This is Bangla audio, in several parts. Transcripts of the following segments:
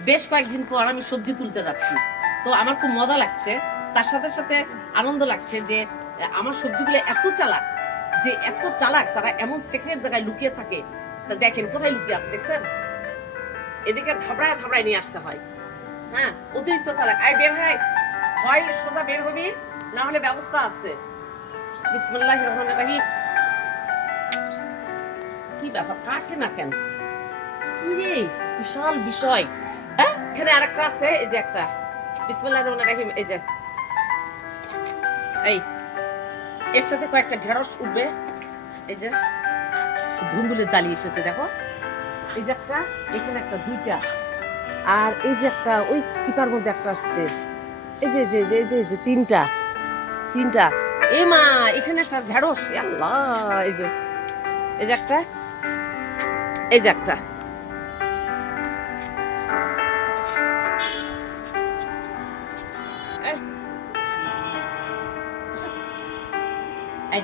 বেশ কয়েকদিন পর আমি সবজি তুলতে যাচ্ছি। তো আমার খুব মজা লাগছে। তার সাথে সাথে আনন্দ লাগছে যে, আমার সবজিগুলো এত চালাক যে, এত চালাক তারা এমন সেক্রেট জায়গায় লুকিয়ে থাকে। তা দেখেন, কোথায় লুকিয়ে আছে দেখছেন? এদিকে থাবড়ায় থাবড়ায় নিয়ে আসতে হয়। হ্যাঁ অতিরিক্ত চালাক। আয়, বের হয়। হয়, সোজা বের হবি, না হলে ব্যবস্থা আছে। বিসমুল্লাহ রহমান রাহিম। কি ব্যাপার? কাটে না কেন? কি রে? বিশাল বিষয়। হ্যাঁ? এখানে আরেকটা আছে, এই যে একটা। বিসমুল্লাহ রহমান রাহিম, এই যে। এই, এর সাথে কয়েকটা ঢেঁড়স উঠবে। এই যে ধুন্দুলে জ্বালিয়ে এসেছে, দেখো। এই যে একটা, এখানে একটা, দুইটা। আর এই যে একটা, ওই টিপার মধ্যে একটা আসছে। এই যে যে যে যে যে, তিনটা। তিনটা। এ মা, এখানে একটা ঢেঁড়স আল্লাহ এই যে। এই যে একটা, এই যে একটা। এই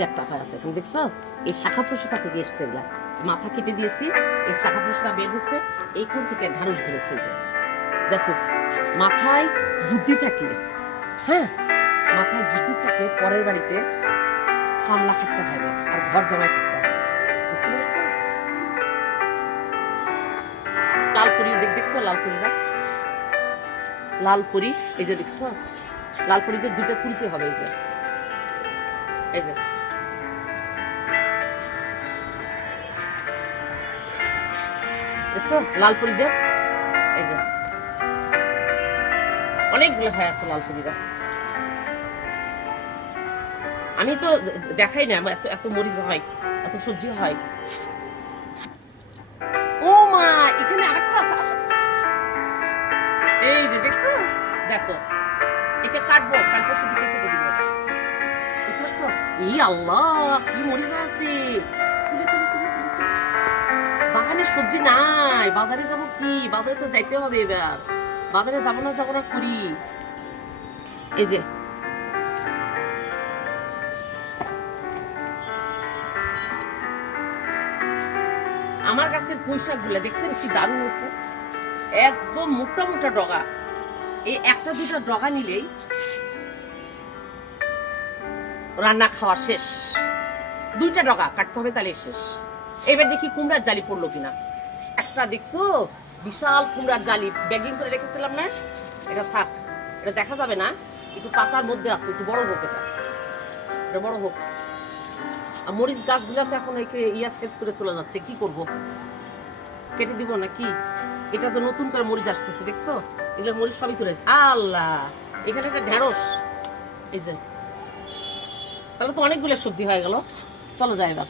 যে আছে, এখানে দেখছ? এই শাখা থেকে এসছে এগুলা। মাথা কেটে দিয়েছি, এই শাখা প্রশাখা বের হয়েছে, এইখান থেকে ঢাড়ুস ধরেছে যে। দেখো, মাথায় বুদ্ধি থাকলে হ্যাঁ? মাথায় বুদ্ধি থাকলে পরের বাড়িতে কামলা খাটতে হবে আর ঘর জামাই থাকতে হবে। বুঝতে পারছ? লালপুরি, দেখ, দেখছ লালপুরিরা লালপুরি, এই যে দেখছ? লালপুরিতে দুইটা তুলতে হবে এই যে। এই দেখছ? লালপুরিদের এই যে। অনেকগুলো হয়ে আছে লালপুরিরা আমি তো দেখাই না এত এত মরিচ হয়, এত সবজি হয়। ও মা, এখানে আরেকটা আছে এই যে, দেখছ? দেখো, একে কাটবো কাটবো, শুধু কেটে দিব। সবজি নাই, বাজারে কি? বাজারে তো যাইতে হবে এবার। বাজারে যাব না যাব না করি। এই যে। আমার গাছের পুঁইশাকগুলা দেখছেন কি দারুণ হচ্ছে একদম মোটা মোটা ডগা। এই একটা দুটা ডগা নিলেই রান্না খাওয়া শেষ। দুইটা ডগা কাটতে হবে তাহলে শেষ। এবার দেখি কুমড়ার জালি পড়ল কিনা। একটা দেখছ? বিশাল কুমড়ার জালি। ব্যাগিং করে রেখেছিলাম না? এটা থাক, এটা দেখা যাবে না। একটু পাতার মধ্যে আছে, একটু বড় হোক এটা। এটা বড় হোক। আর মরিচ গাছগুলো তো এখন একে ইয়া সেট করে চলে যাচ্ছে, কি করব? কেটে দিব না কি এটা তো নতুন করে মরিচ আসতেছে, দেখছ? এগুলো মরিচ সবই তুলে আল্লাহ! এখানে একটা ঢেঁড়স। এই যে তাহলে তো অনেকগুলো সবজি হয়ে গেল। চলো যাই এবার।